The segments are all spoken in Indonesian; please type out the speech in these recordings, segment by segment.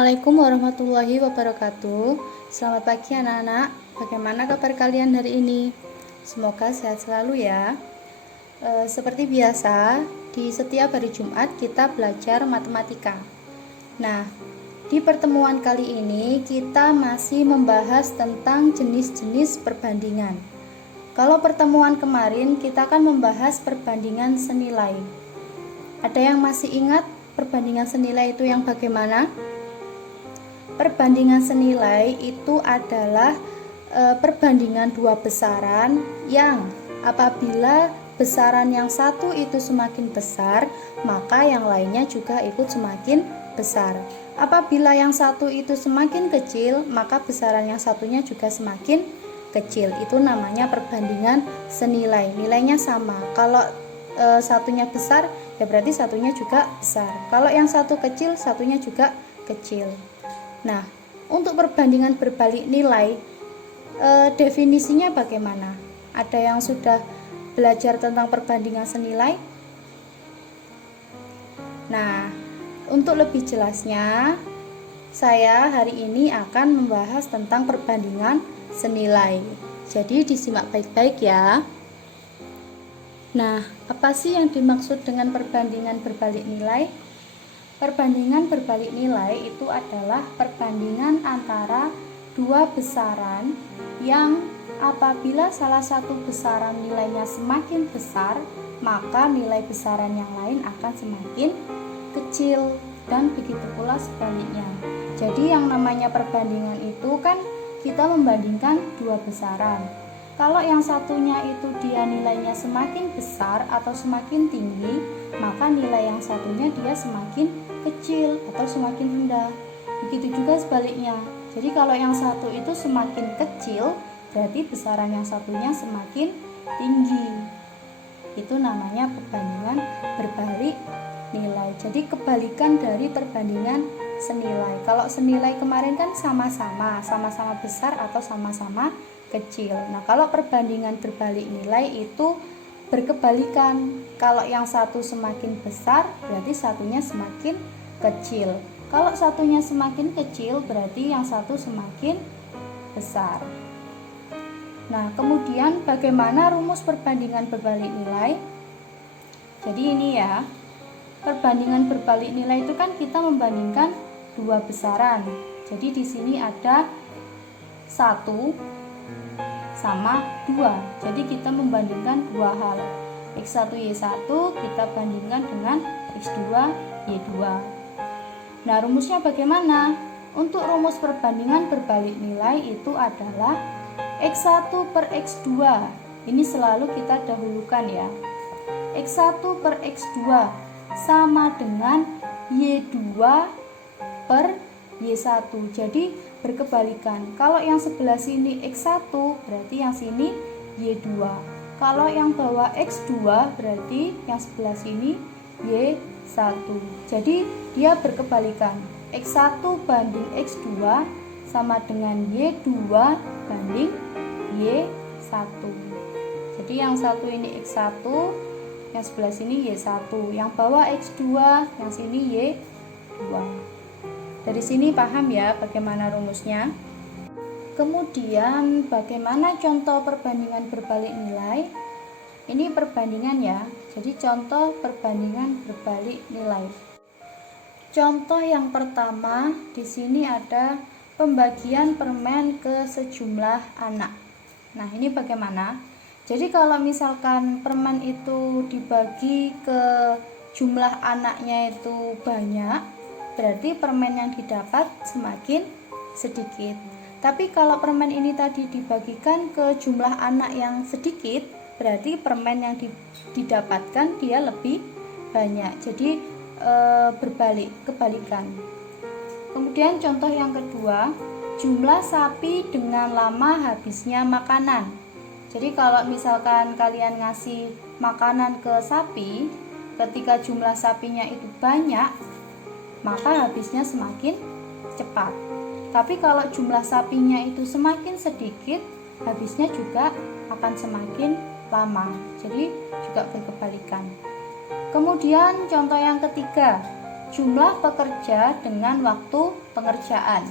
Assalamualaikum warahmatullahi wabarakatuh. Selamat pagi anak-anak. Bagaimana kabar kalian hari ini? Semoga sehat selalu ya. Seperti biasa, di setiap hari Jumat kita belajar matematika. Nah, di pertemuan kali ini kita masih membahas tentang jenis-jenis perbandingan. Kalau pertemuan kemarin kita akan membahas perbandingan senilai. Ada yang masih ingat perbandingan senilai itu yang bagaimana? Perbandingan senilai itu adalah perbandingan dua besaran yang apabila besaran yang satu itu semakin besar, maka yang lainnya juga ikut semakin besar. Apabila yang satu itu semakin kecil, maka besaran yang satunya juga semakin kecil. Itu namanya perbandingan senilai. Nilainya sama. Kalau satunya besar, ya berarti satunya juga besar. Kalau yang satu kecil, satunya juga kecil. Nah, untuk perbandingan berbalik nilai, definisinya bagaimana? Ada yang sudah belajar tentang perbandingan senilai? Nah, untuk lebih jelasnya, saya hari ini akan membahas tentang perbandingan senilai. Jadi disimak baik-baik ya. Nah, apa sih yang dimaksud dengan perbandingan berbalik nilai? Perbandingan berbalik nilai itu adalah perbandingan antara dua besaran yang apabila salah satu besaran nilainya semakin besar, maka nilai besaran yang lain akan semakin kecil, dan begitu pula sebaliknya. Jadi yang namanya perbandingan itu kan kita membandingkan dua besaran. Kalau yang satunya itu dia nilainya semakin besar atau semakin tinggi, maka nilai yang satunya dia semakin kecil atau semakin rendah. Begitu juga sebaliknya. Jadi kalau yang satu itu semakin kecil, berarti besaran yang satunya semakin tinggi. Itu namanya perbandingan berbalik nilai. Jadi kebalikan dari perbandingan senilai. Kalau senilai kemarin kan sama-sama besar atau sama-sama kecil. Nah, kalau perbandingan berbalik nilai itu berkebalikan. Kalau yang satu semakin besar, berarti satunya semakin kecil. Kalau satunya semakin kecil, berarti yang satu semakin besar. Nah, kemudian bagaimana rumus perbandingan berbalik nilai? Jadi ini ya, perbandingan berbalik nilai itu kan kita membandingkan dua besaran. Jadi di sini ada 1 sama 2. Jadi kita membandingkan dua hal. X1 Y1 kita bandingkan dengan X2 Y2. Nah, rumusnya bagaimana? Untuk rumus perbandingan berbalik nilai itu adalah X1 per X2. Ini selalu kita dahulukan ya. X1 per X2 sama dengan Y2 per Y1. Jadi berkebalikan. Kalau yang sebelah sini X1, berarti yang sini Y2. Kalau yang bawah X2, berarti yang sebelah sini Y1. Jadi dia berkebalikan. X1 banding X2 sama dengan Y2 banding Y1. Jadi yang satu ini X1, yang sebelah sini Y1. Yang bawah X2, yang sini Y2. Dari sini paham ya bagaimana rumusnya. Kemudian bagaimana contoh perbandingan berbalik nilai? Ini perbandingan ya. Jadi contoh perbandingan berbalik nilai. Contoh yang pertama, di sini ada pembagian permen ke sejumlah anak. Nah, ini bagaimana? Jadi kalau misalkan permen itu dibagi ke jumlah anaknya itu banyak, berarti permen yang didapat semakin sedikit. Tapi kalau permen ini tadi dibagikan ke jumlah anak yang sedikit, berarti permen yang didapatkan dia lebih banyak. Jadi kebalikan. Kemudian contoh yang kedua, jumlah sapi dengan lama habisnya makanan. Jadi kalau misalkan kalian ngasih makanan ke sapi, ketika jumlah sapinya itu banyak, maka habisnya semakin cepat. Tapi kalau jumlah sapinya itu semakin sedikit, habisnya juga akan semakin lama. Jadi juga berkebalikan. Kemudian contoh yang ketiga, jumlah pekerja dengan waktu pengerjaan.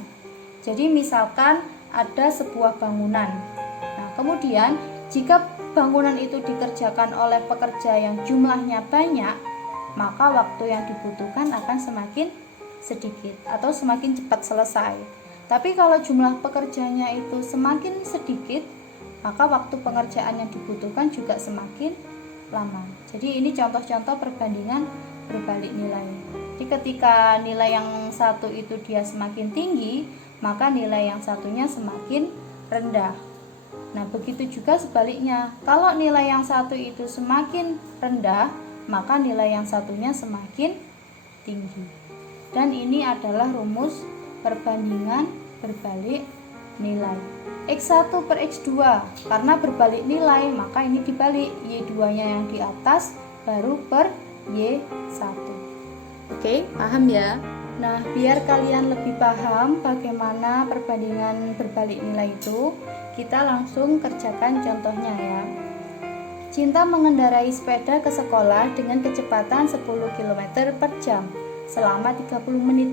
Jadi misalkan ada sebuah bangunan. Nah, kemudian jika bangunan itu dikerjakan oleh pekerja yang jumlahnya banyak, maka waktu yang dibutuhkan akan semakin sedikit atau semakin cepat selesai. Tapi kalau jumlah pekerjanya itu semakin sedikit, maka waktu pengerjaan yang dibutuhkan juga semakin lama. Jadi ini contoh-contoh perbandingan berbalik nilai. Jadi ketika nilai yang satu itu dia semakin tinggi, maka nilai yang satunya semakin rendah. Nah, begitu juga sebaliknya. Kalau nilai yang satu itu semakin rendah, maka nilai yang satunya semakin tinggi. Dan ini adalah rumus perbandingan berbalik nilai. X1 per X2, karena berbalik nilai, maka ini dibalik. Y2-nya yang di atas, baru per Y1. Oke, paham ya? Nah, biar kalian lebih paham bagaimana perbandingan berbalik nilai itu, kita langsung kerjakan contohnya ya. Cinta mengendarai sepeda ke sekolah dengan kecepatan 10 km per jam selama 30 menit.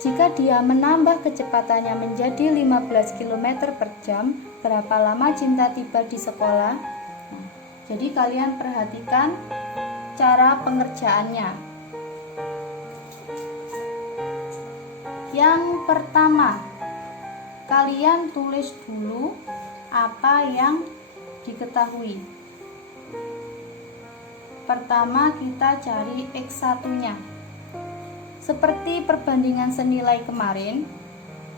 Jika dia menambah kecepatannya menjadi 15 km per jam, berapa lama Cinta tiba di sekolah? Nah, jadi kalian perhatikan cara pengerjaannya. Yang pertama, kalian tulis dulu apa yang diketahui. Pertama kita cari X1-nya. Seperti perbandingan senilai kemarin,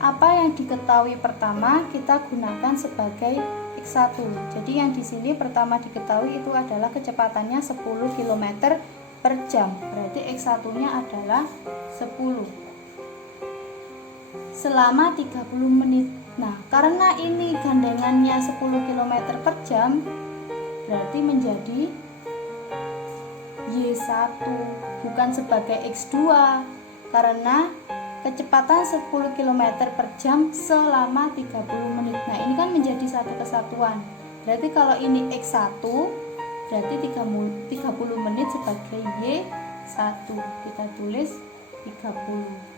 apa yang diketahui pertama kita gunakan sebagai X1. Jadi yang di sini pertama diketahui itu adalah kecepatannya 10 km per jam. Berarti X1-nya adalah 10. Selama 30 menit. Nah, karena ini gandengannya 10 km per jam, berarti menjadi Y1, bukan sebagai X2, karena kecepatan 10 km per jam selama 30 menit. Nah, ini kan menjadi satu kesatuan. Berarti kalau ini X1, berarti 30 menit sebagai Y1. Kita tulis 30.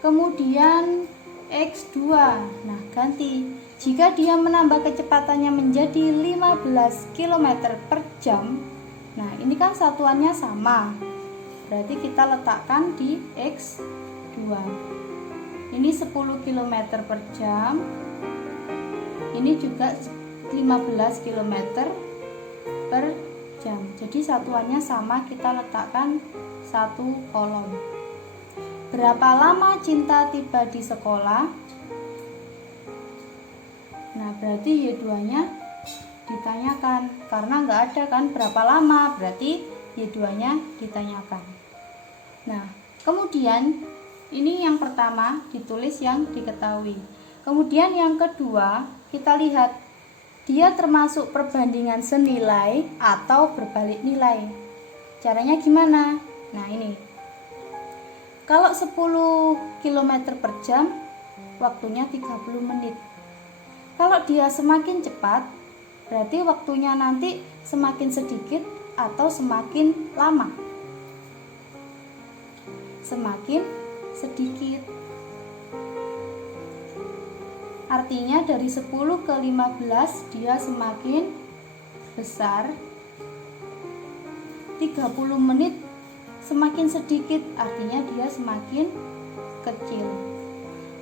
Kemudian X2, nah ganti. Jika dia menambah kecepatannya menjadi 15 km per jam, nah ini kan satuannya sama, berarti kita letakkan di X2. Ini 10 km per jam, ini juga 15 km per jam. Jadi satuannya sama, kita letakkan satu kolom. Berapa lama Cinta tiba di sekolah? Nah, berarti Y2-nya ditanyakan. Karena nggak ada kan berapa lama, berarti Y2-nya ditanyakan. Nah, kemudian ini yang pertama ditulis yang diketahui. Kemudian yang kedua, kita lihat dia termasuk perbandingan senilai atau berbalik nilai. Caranya gimana? Nah, ini. Kalau 10 km per jam, waktunya 30 menit. Kalau dia semakin cepat, berarti waktunya nanti semakin sedikit atau semakin lama? Semakin sedikit. Artinya dari 10 ke 15 dia semakin besar. 30 menit semakin sedikit, artinya dia semakin kecil.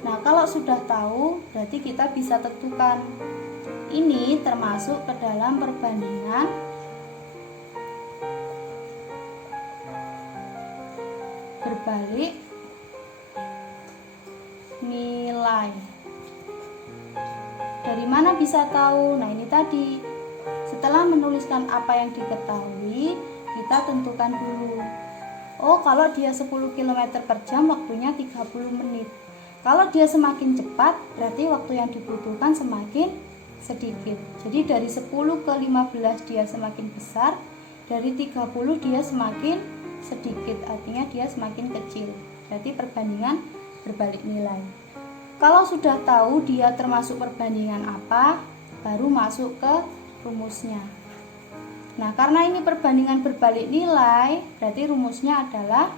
Nah, kalau sudah tahu, berarti kita bisa tentukan ini termasuk ke dalam perbandingan berbalik nilai. Dari mana bisa tahu? Nah, ini tadi. Setelah menuliskan apa yang diketahui, kita tentukan dulu. Oh, kalau dia 10 km per jam waktunya 30 menit. Kalau dia semakin cepat, berarti waktu yang dibutuhkan semakin sedikit. Jadi dari 10 ke 15 dia semakin besar, dari 30 dia semakin sedikit, artinya dia semakin kecil. Berarti perbandingan berbalik nilai. Kalau sudah tahu dia termasuk perbandingan apa, baru masuk ke rumusnya. Nah, karena ini perbandingan berbalik nilai, berarti rumusnya adalah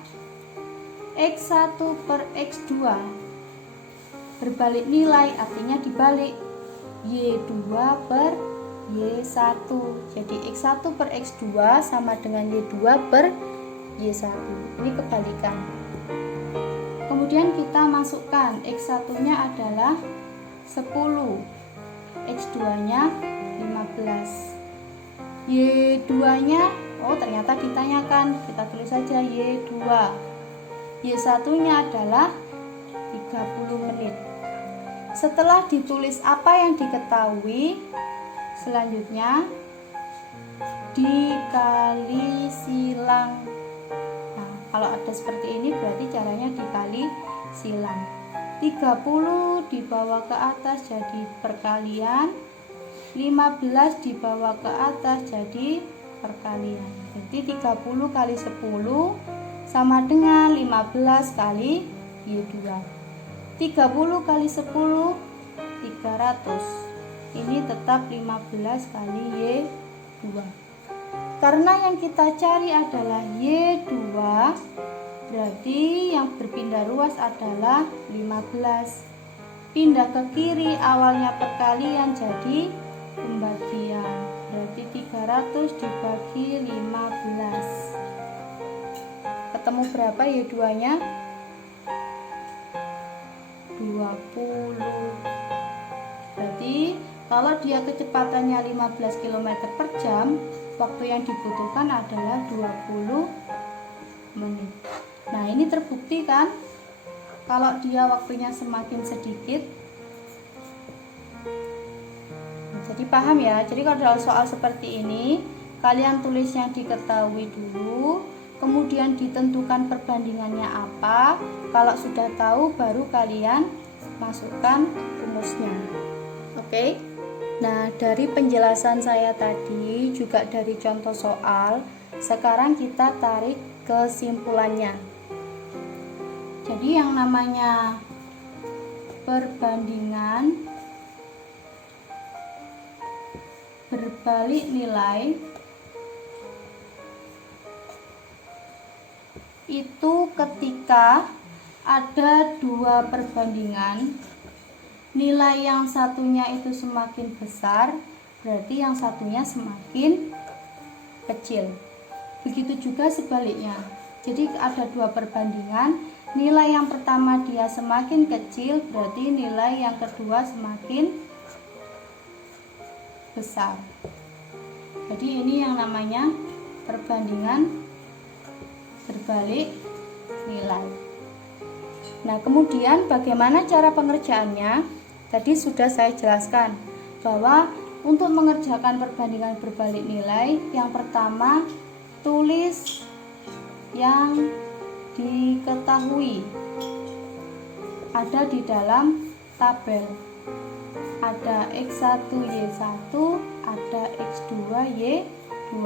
X1 per X2 berbalik nilai, artinya dibalik Y2 per Y1. Jadi X1 per X2 sama dengan Y2 per Y1. Ini kebalikan. Kemudian kita masukkan X1 nya adalah 10, X2 nya 15. Y2 nya ternyata ditanyakan, kita tulis saja Y2. Y1 nya adalah 30 menit. Setelah ditulis apa yang diketahui, selanjutnya dikali silang. Nah, kalau ada seperti ini berarti caranya dikali silang. 30 dibawa ke atas jadi perkalian, 15 dibawa ke atas jadi perkalian. Jadi 30 kali 10 sama dengan 15 kali Y2. 30 kali 10 300. Ini tetap 15 kali Y2. Karena yang kita cari adalah Y2, berarti yang berpindah ruas adalah 15. Pindah ke kiri, awalnya perkalian jadi pembagian. Berarti 300 dibagi 15. Ketemu berapa Y2 nya? 20. Berarti kalau dia kecepatannya 15 km per jam, waktu yang dibutuhkan adalah 20 menit. Nah, ini terbukti kan? Kalau dia waktunya semakin sedikit. Jadi paham ya? Jadi kalau dalam soal seperti ini, kalian tulis yang diketahui dulu, kemudian ditentukan perbandingannya apa. Kalau sudah tahu, baru kalian masukkan rumusnya. Oke? Nah, dari penjelasan saya tadi, juga dari contoh soal, sekarang kita tarik kesimpulannya. Jadi yang namanya perbandingan berbalik nilai itu ketika ada dua perbandingan, nilai yang satunya itu semakin besar, berarti yang satunya semakin kecil. Begitu juga sebaliknya. Jadi ada dua perbandingan, nilai yang pertama dia semakin kecil, berarti nilai yang kedua semakin besar. Jadi ini yang namanya perbandingan berbalik nilai. Nah, kemudian bagaimana cara pengerjaannya? Tadi sudah saya jelaskan bahwa untuk mengerjakan perbandingan berbalik nilai, yang pertama tulis yang diketahui ada di dalam tabel. Ada X1 Y1, ada X2 Y2.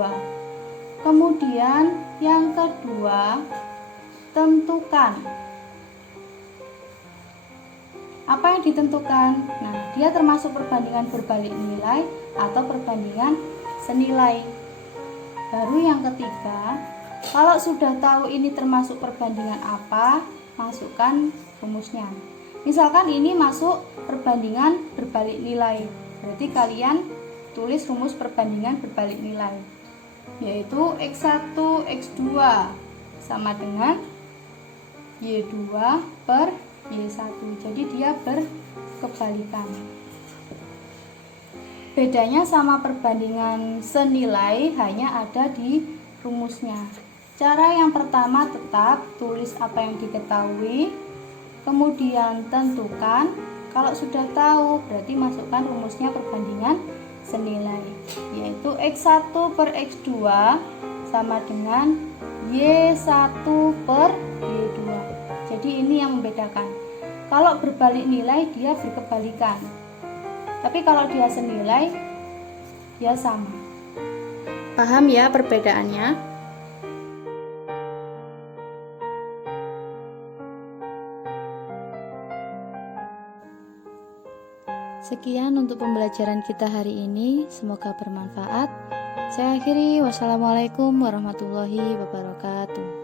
Kemudian yang kedua, tentukan. Apa yang ditentukan? Nah, dia termasuk perbandingan berbalik nilai atau perbandingan senilai. Baru yang ketiga, kalau sudah tahu ini termasuk perbandingan apa, masukkan rumusnya. Misalkan ini masuk perbandingan berbalik nilai, berarti kalian tulis rumus perbandingan berbalik nilai, yaitu X1 X2 sama dengan Y2 per Y1. Jadi dia berkebalikan. Bedanya sama perbandingan senilai hanya ada di rumusnya. Cara yang pertama tetap tulis apa yang diketahui, kemudian tentukan. Kalau sudah tahu, berarti masukkan rumusnya perbandingan senilai, yaitu X1 per X2 sama dengan Y1 per Y2. Jadi ini yang membedakan. Kalau berbalik nilai dia berkebalikan, tapi kalau dia senilai dia sama. Paham ya perbedaannya? Sekian untuk pembelajaran kita hari ini, semoga bermanfaat. Saya akhiri, wassalamualaikum warahmatullahi wabarakatuh.